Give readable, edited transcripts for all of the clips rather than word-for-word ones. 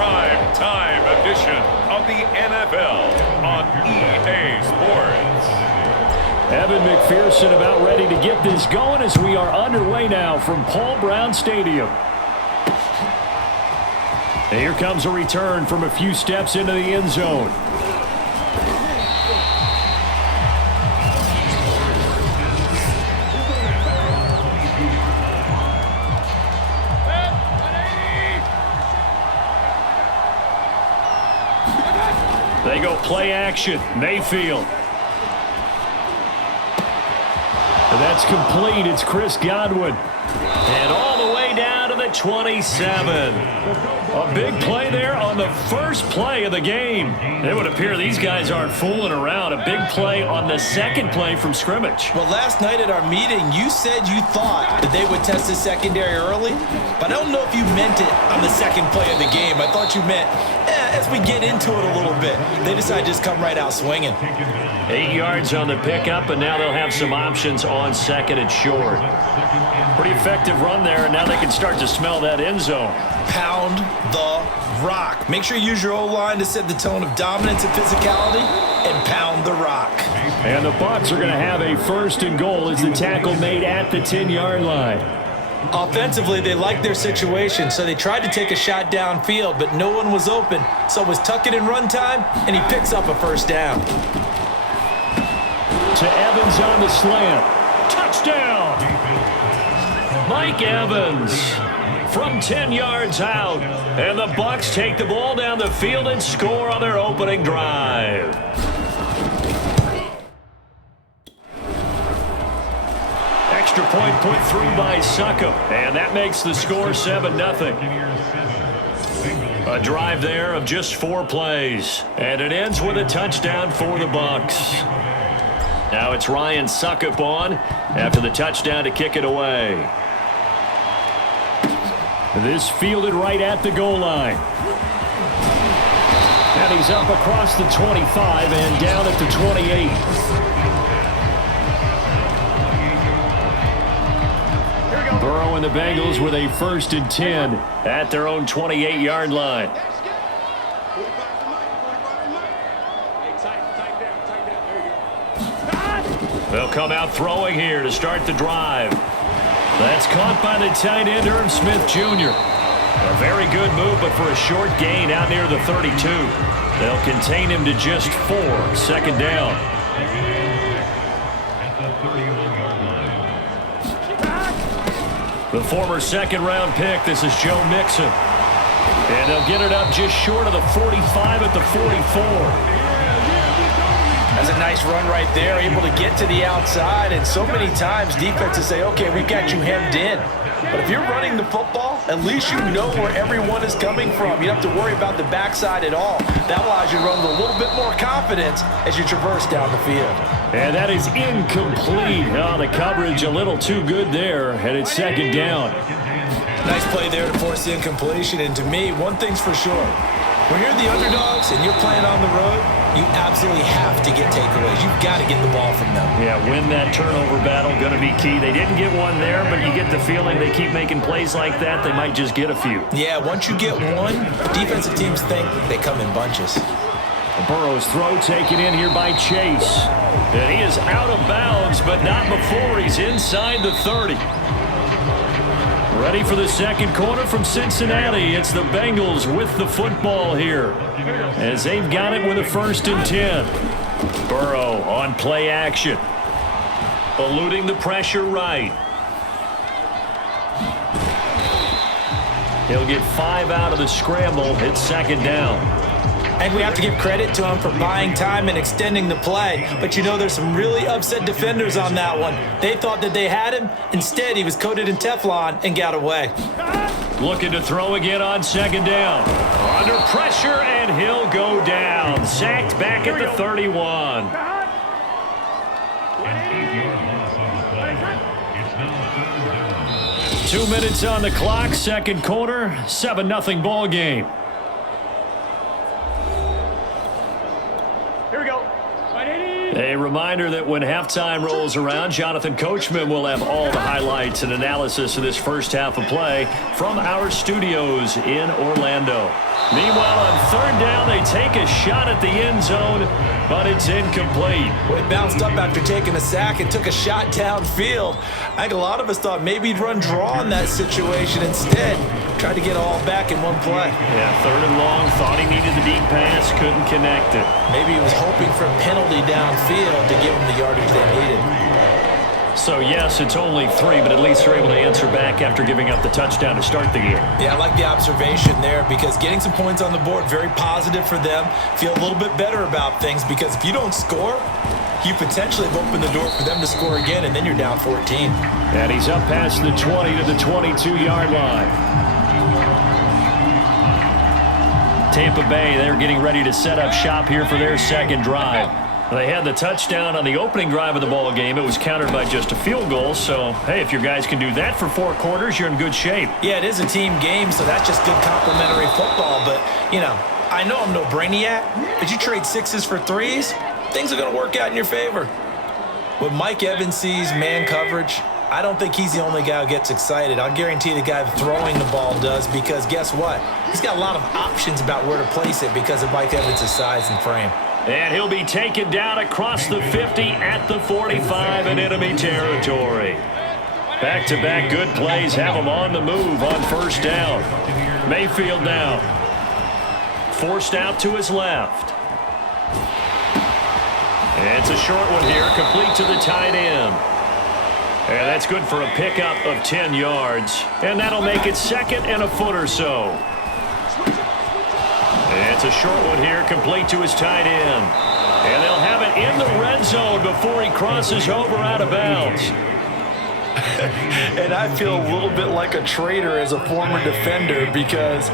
prime time edition of the NFL on EA Sports. Evan McPherson about ready to get this going as we are underway now from Paul Brown Stadium. And here comes a return from a few steps into the end zone. They go play action. Mayfield. And that's complete. It's Chris Godwin. And all the way down to the 27. A big play there on the first play of the game. It would appear these guys aren't fooling around. A big play on the second play from scrimmage. Well, last night at our meeting, you said you thought that they would test the secondary early, but I don't know if you meant it on the second play of the game. I thought you meant, as we get into it a little bit. They decided to just come right out swinging. 8 yards on the pickup, and now they'll have some options on second and short. Pretty effective run there, and now they can start to smell that end zone. Pound the rock. Make sure you use your O-line to set the tone of dominance and physicality, and pound the rock. And the Bucs are going to have a first and goal as the tackle made at the 10-yard line. Offensively, they liked their situation, so they tried to take a shot downfield, but no one was open. So it was tuck it in run time, and he picks up a first down. To Evans on the slant. Touchdown! Mike Evans from 10 yards out. And the Bucs take the ball down the field and score on their opening drive. Extra point put through by Succop, and that makes the score 7-0. A drive there of just 4 plays, and it ends with a touchdown for the Bucs. Now it's Ryan Succop on after the touchdown to kick it away. This fielded right at the goal line. And he's up across the 25 and down at the 28. Burrow and the Bengals with a 1st and 10 at their own 28-yard line. They'll come out throwing here to start the drive. That's caught by the tight end, Irv Smith Jr. A very good move, but for a short gain out near the 32. They'll contain him to just 4. 2nd down. The former 2nd-round pick, this is Joe Mixon. And they'll get it up just short of the 45 at the 44. That's a nice run right there, able to get to the outside, and so many times defenses say, okay, we've got you hemmed in. But if you're running the football, at least you know where everyone is coming from. You don't have to worry about the backside at all. That allows you to run with a little bit more confidence as you traverse down the field. And that is incomplete. Oh, the coverage a little too good there, and it's 2nd down. Nice play there to force the incompletion, and to me, one thing's for sure. When you're the underdogs and you're playing on the road, you absolutely have to get takeaways. You've got to get the ball from them. Yeah, win that turnover battle, going to be key. They didn't get one there, but you get the feeling they keep making plays like that, they might just get a few. Yeah, once you get one, defensive teams think they come in bunches. Burrow's throw taken in here by Chase. And he is out of bounds, but not before he's inside the 30. Ready for the second quarter from Cincinnati. It's the Bengals with the football here as they've got it with a 1st and 10. Burrow on play action. Eluding the pressure right. He'll get 5 out of the scramble. It's 2nd down. And we have to give credit to him for buying time and extending the play. But you know, there's some really upset defenders on that one. They thought that they had him. Instead, he was coated in Teflon and got away. Looking to throw again on 2nd down. Under pressure, and he'll go down. Sacked back at the 31. 2 minutes on the clock, second quarter, 7-0 ball game. Here we go. A reminder that when halftime rolls around, Jonathan Coachman will have all the highlights and analysis of this first half of play from our studios in Orlando. Meanwhile, on third down, they take a shot at the end zone, but it's incomplete. Well, it bounced up after taking a sack and took a shot downfield. I think a lot of us thought maybe he'd run draw in that situation. Instead, tried to get it all back in one play. Yeah, third and long, thought he needed the deep pass, couldn't connect it. Maybe he was hoping for a penalty downfield to give him the yardage they needed. So, yes, it's only 3, but at least they're able to answer back after giving up the touchdown to start the game. Yeah, I like the observation there because getting some points on the board, very positive for them. Feel a little bit better about things because if you don't score, you potentially have opened the door for them to score again, and then you're down 14. And he's up past the 20 to the 22-yard line. Tampa Bay, they're getting ready to set up shop here for their second drive. They had the touchdown on the opening drive of the ball game. It was countered by just a field goal. So, hey, if your guys can do that for 4 quarters, you're in good shape. Yeah, it is a team game, so that's just good complimentary football. But, you know, I know I'm no brainiac, but you trade 6s for 3s, things are going to work out in your favor. When Mike Evans sees man coverage, I don't think he's the only guy who gets excited. I'll guarantee the guy throwing the ball does because guess what? He's got a lot of options about where to place it because of Mike Evans' size and frame. And he'll be taken down across the 50 at the 45 in enemy territory. Back-to-back good plays have him on the move on first down. Mayfield now. Forced out to his left. And it's a short one here, complete to the tight end. And that's good for a pickup of 10 yards. And that'll make it 2nd and a foot or so. It's a short one here, complete to his tight end. And they'll have it in the red zone before he crosses over out of bounds. And I feel a little bit like a traitor as a former defender because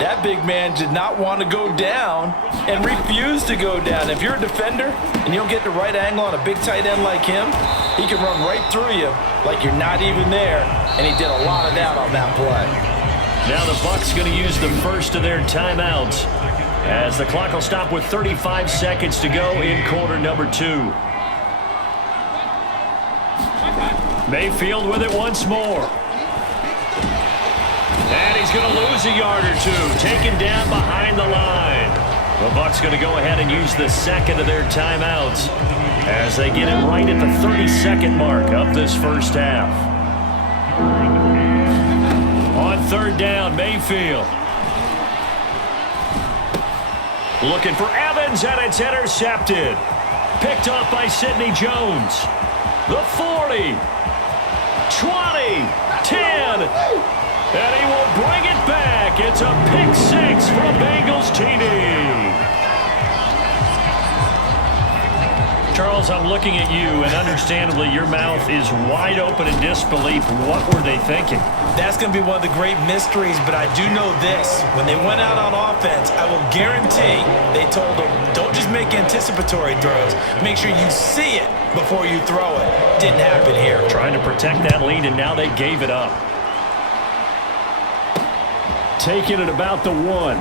that big man did not want to go down and refused to go down. If you're a defender and you don't get the right angle on a big tight end like him, he can run right through you like you're not even there. And he did a lot of that on that play. Now the Bucs going to use the first of their timeouts as the clock will stop with 35 seconds to go in quarter number 2. Mayfield with it once more. And he's going to lose a yard or 2, taken down behind the line. The Bucs going to go ahead and use the second of their timeouts as they get it right at the 30-second mark of this first half. On third down, Mayfield. Looking for Evans, and it's intercepted. Picked off by Sidney Jones. The 40, 20, 10, and he will bring it back. It's a pick 6 for a Bengals TD. Charles, I'm looking at you, and understandably, your mouth is wide open in disbelief. What were they thinking? That's going to be one of the great mysteries, but I do know this. When they went out on offense, I will guarantee they told them, don't just make anticipatory throws. Make sure you see it before you throw it. Didn't happen here. Trying to protect that lead, and now they gave it up. Taking it about the 1.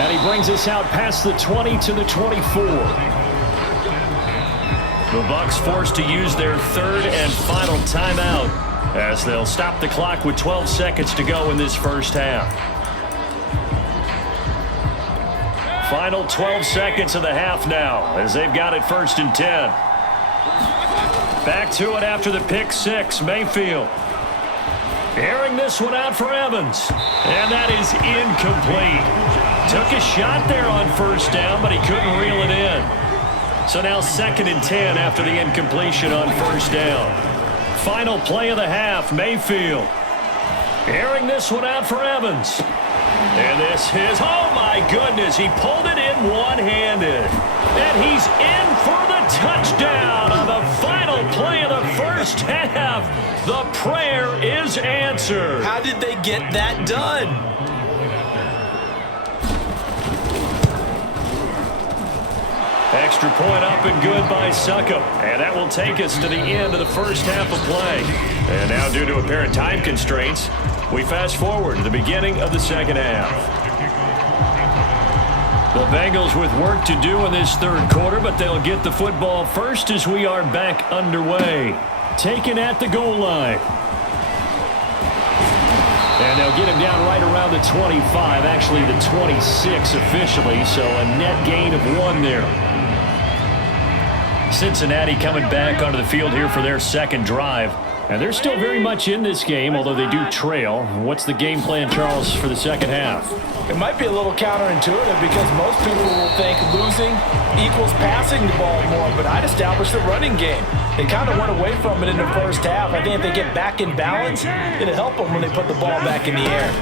And he brings us out past the 20 to the 24. The Bucs forced to use their third and final timeout as they'll stop the clock with 12 seconds to go in this first half. Final 12 seconds of the half now as they've got it 1st and 10. Back to it after the pick 6, Mayfield. Airing this one out for Evans. And that is incomplete. Took a shot there on first down, but he couldn't reel it in. So now 2nd and 10 after the incompletion on first down. Final play of the half, Mayfield. Airing this one out for Evans. And this is, oh my goodness, he pulled it in one-handed. And he's in for the touchdown on the final play of the first half. The prayer is answered. How did they get that done? Extra point up and good by Succop. And that will take us to the end of the first half of play. And now, due to apparent time constraints, we fast forward to the beginning of the second half. The Bengals with work to do in this third quarter, but they'll get the football first as we are back underway. Taken at the goal line. And they'll get him down right around the 25, actually the 26 officially, so a net gain of 1 there. Cincinnati coming back onto the field here for their second drive. And they're still very much in this game, although they do trail. What's the game plan, Charles, for the second half? It might be a little counterintuitive because most people will think losing equals passing the ball more, but I'd establish the running game. They kind of went away from it in the first half. I think if they get back in balance, it'll help them when they put the ball back in the air.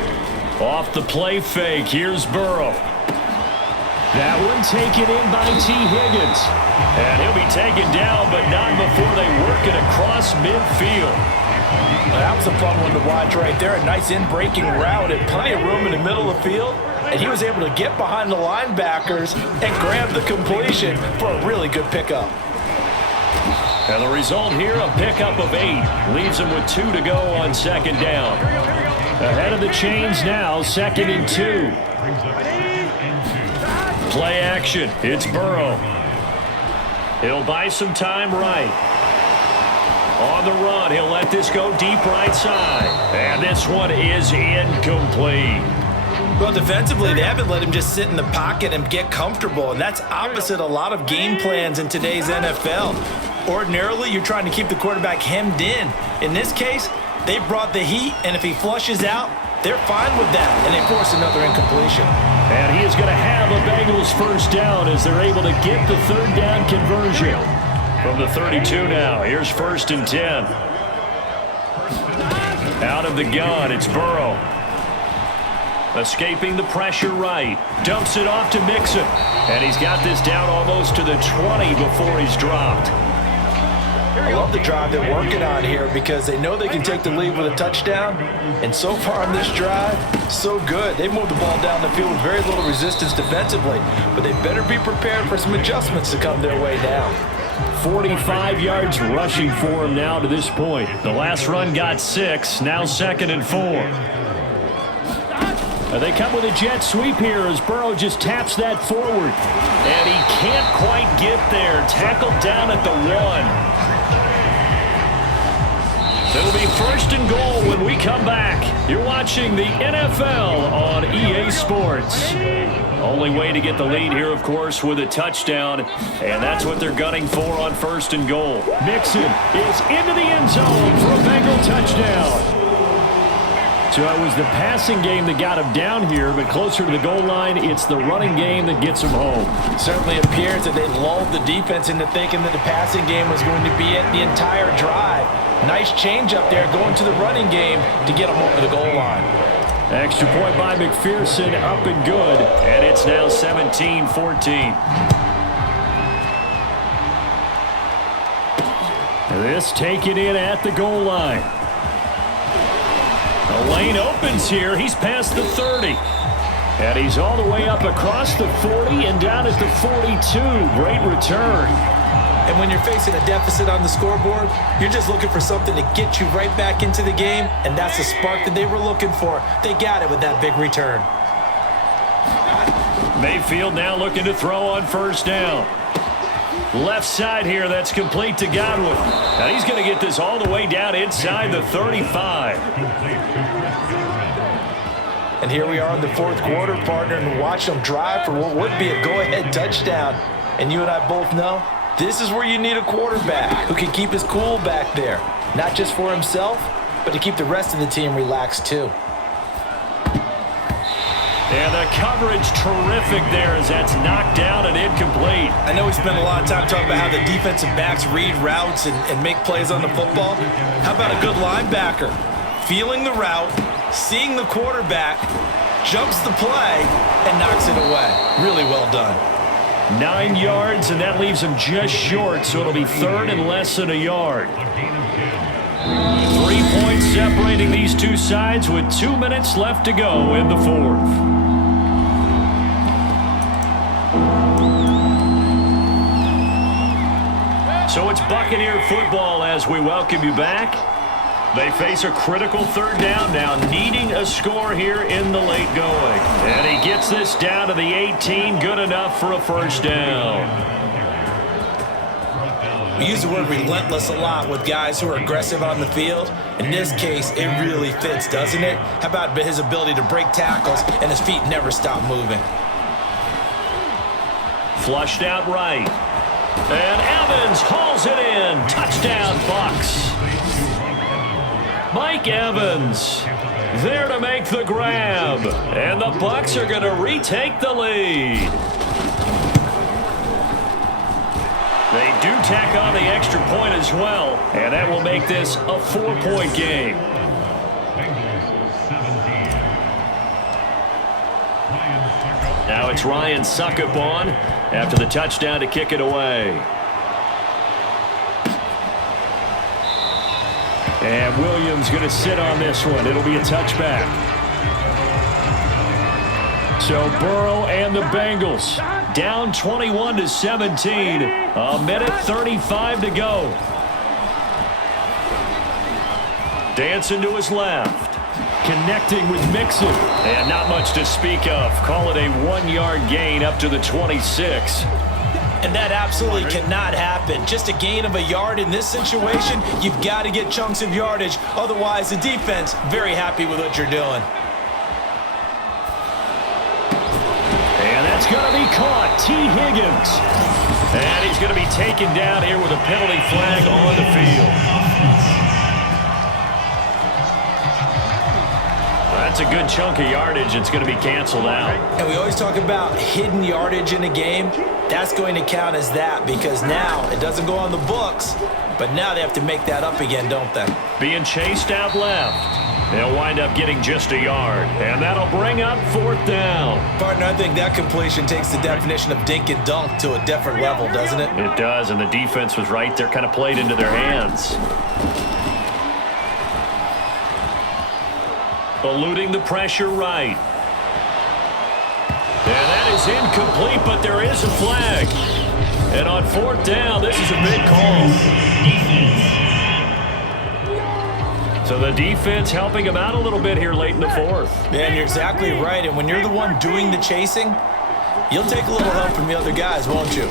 Off the play fake, here's Burrow. That one taken in by T. Higgins. And he'll be taken down, but not before they work it across midfield. That was a fun one to watch right there. A nice in-breaking route and plenty of room in the middle of the field. And he was able to get behind the linebackers and grab the completion for a really good pickup. And the result here, a pickup of 8. Leaves them with 2 to go on second down. Ahead of the chains now, 2nd and 2. Play action. It's Burrow. He'll buy some time right. On the run, he'll let this go deep right side. And this one is incomplete. Well, defensively, they haven't let him just sit in the pocket and get comfortable, and that's opposite a lot of game plans in today's NFL. Ordinarily, you're trying to keep the quarterback hemmed in. In this case, they brought the heat, and if he flushes out, they're fine with that, and they force another incompletion. And he is going to have a Bengals first down as they're able to get the third down conversion. From the 32 now, here's 1st and 10. Out of the gun, it's Burrow. Escaping the pressure right. Dumps it off to Mixon. And he's got this down almost to the 20 before he's dropped. I love the drive they're working on here because they know they can take the lead with a touchdown. And so far on this drive, so good. They've moved the ball down the field with very little resistance defensively. But they better be prepared for some adjustments to come their way down. 45 yards rushing for him now to this point. The last run got 6, now 2nd and 4. They come with a jet sweep here as Burrow just taps that forward. And he can't quite get there. Tackled down at the 1. It'll be 1st and goal when we come back. You're watching the NFL on EA Sports. Only way to get the lead here, of course, with a touchdown. And that's what they're gunning for on 1st and goal. Mixon is into the end zone for a Bengal touchdown. So it was the passing game that got him down here, but closer to the goal line, it's the running game that gets him home. It certainly appears that they lulled the defense into thinking that the passing game was going to be it the entire drive. Nice change up there going to the running game to get them over the goal line. Extra point by McPherson, up and good, and it's now 17-14. This taken in at the goal line. The lane opens here. He's past the 30. And he's all the way up across the 40 and down at the 42. Great return. And when you're facing a deficit on the scoreboard, you're just looking for something to get you right back into the game, and that's the spark that they were looking for. They got it with that big return. Mayfield now looking to throw on 1st down. Left side here, that's complete to Godwin. Now he's going to get this all the way down inside the 35. And here we are in the 4th quarter, partner, and watch them drive for what would be a go-ahead touchdown. And you and I both know, this is where you need a quarterback who can keep his cool back there. Not just for himself, but to keep the rest of the team relaxed too. And the coverage terrific there as that's knocked down and incomplete. I know we spent a lot of time talking about how the defensive backs read routes and make plays on the football. How about a good linebacker? Feeling the route, seeing the quarterback, jumps the play, and knocks it away. Really well done. 9 yards, and that leaves him just short, so it'll be 3rd and less than a yard. 3 points separating these two sides with 2 minutes left to go in the 4th. So it's Buccaneer football as we welcome you back. They face a critical 3rd down now, needing a score here in the late going. And he gets this down to the 18, good enough for a 1st down. We use the word relentless a lot with guys who are aggressive on the field. In this case, it really fits, doesn't it? How about his ability to break tackles and his feet never stop moving? Flushed out right. And Evans hauls it in. Touchdown, Bucs. Mike Evans there to make the grab. And the Bucs are going to retake the lead. They do tack on the extra point as well, and that will make this a 4-point game. Now it's Ryan Suckup on after the touchdown to kick it away. And Williams going to sit on this one. It'll be a touchback. So Burrow and the Bengals down 21-17. A minute 35 to go. Dancing to his left. Connecting with Mixon. And not much to speak of. Call it a 1-yard gain up to the 26. And that absolutely cannot happen. Just a gain of a yard in this situation, you've got to get chunks of yardage. Otherwise, the defense, very happy with what you're doing. And that's going to be caught. T. Higgins. And he's going to be taken down here with a penalty flag on the field. That's a good chunk of yardage. It's going to be canceled out. And we always talk about hidden yardage in a game. That's going to count as that because now it doesn't go on the books, but now they have to make that up again, don't they? Being chased out left. They'll wind up getting just a yard, and that'll bring up 4th down. Partner, I think that completion takes the definition of dink and dunk to a different level, doesn't it? It does, and the defense was right there, kind of played into their hands. Eluding the pressure right. And that is incomplete, but there is a flag. And on 4th down, this is a big call. So the defense helping him out a little bit here late in the 4th. Yeah, and you're exactly right. And when you're the one doing the chasing, you'll take a little help from the other guys, won't you?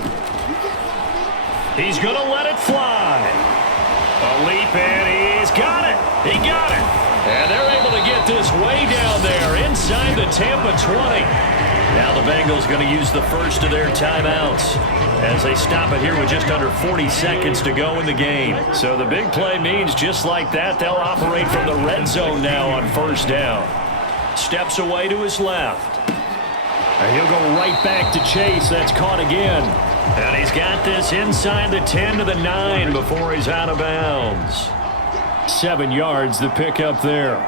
He's going to let it fly. A leap, and he's got it. He got it. And they're able to get this way down there inside the Tampa 20. Now the Bengals going to use the first of their timeouts as they stop it here with just under 40 seconds to go in the game. So the big play means just like that, they'll operate from the red zone now on 1st down. Steps away to his left. And he'll go right back to Chase. That's caught again. And he's got this inside the 10 to the 9 before he's out of bounds. 7 yards the pick up there.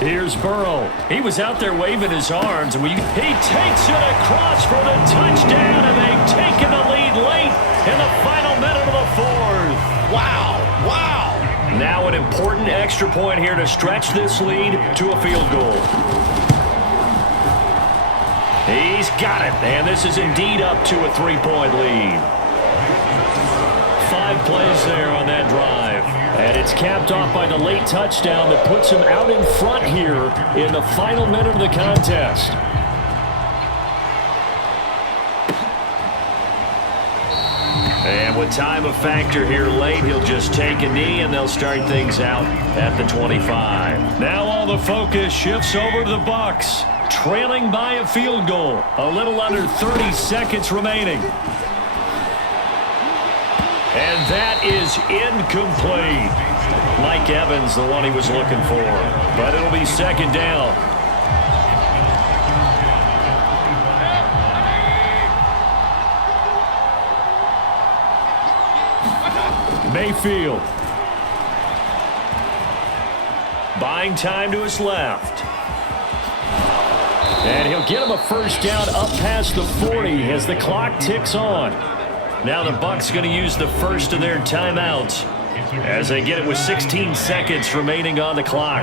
Here's Burrow. He was out there waving his arms, and he takes it across for the touchdown, and they've taken the lead late in the final minute of the 4th. Wow, wow. Now an important extra point here to stretch this lead to a field goal. He's got it, and this is indeed up to a 3-point lead. 5 plays there on that drive. And it's capped off by the late touchdown that puts him out in front here in the final minute of the contest. And with time a factor here late, he'll just take a knee and they'll start things out at the 25. Now all the focus shifts over to the Bucs, trailing by a field goal. A little under 30 seconds remaining. And that is incomplete. Mike Evans, the one he was looking for. But it'll be 2nd down. Mayfield. Buying time to his left. And he'll get him a 1st down up past the 40 as the clock ticks on. Now the Bucs going to use the first of their timeouts as they get it with 16 seconds remaining on the clock.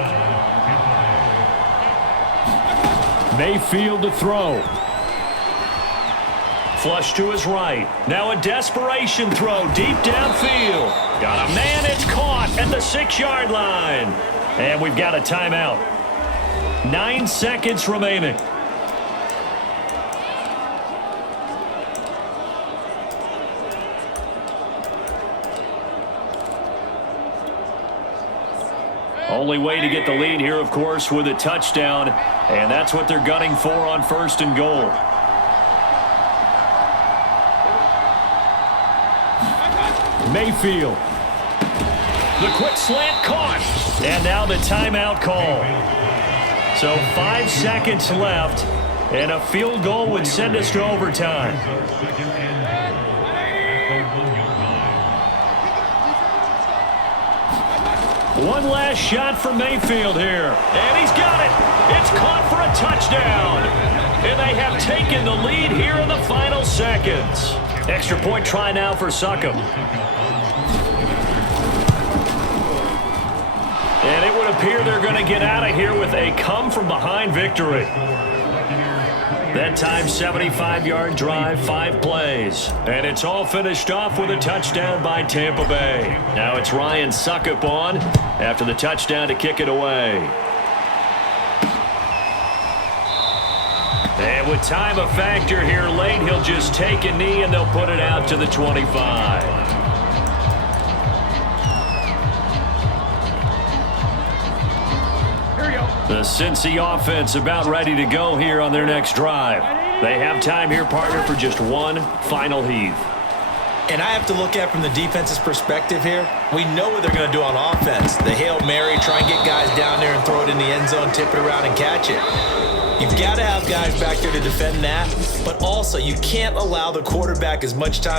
Mayfield to throw. Flush to his right. Now a desperation throw deep downfield. Got a man, it's caught at the 6-yard line. And we've got a timeout. 9 seconds remaining. Only way to get the lead here, of course, with a touchdown, and that's what they're gunning for on 1st and goal. Mayfield. The quick slant caught. And now the timeout call. So 5 seconds left, and a field goal would send us to overtime. One last shot for Mayfield here. And he's got it. It's caught for a touchdown. And they have taken the lead here in the final seconds. Extra point try now for Succop. And it would appear they're going to get out of here with a come-from-behind victory. That time, 75-yard drive, 5 plays. And it's all finished off with a touchdown by Tampa Bay. Now it's Ryan Succop on after the touchdown to kick it away. And with time a factor here late, he'll just take a knee and they'll put it out to the 25. The Cincy offense about ready to go here on their next drive. They have time here, partner, for just one final heave. And I have to look at it from the defense's perspective here. We know what they're going to do on offense. The Hail Mary, try and get guys down there and throw it in the end zone, tip it around and catch it. You've got to have guys back there to defend that, but also you can't allow the quarterback as much time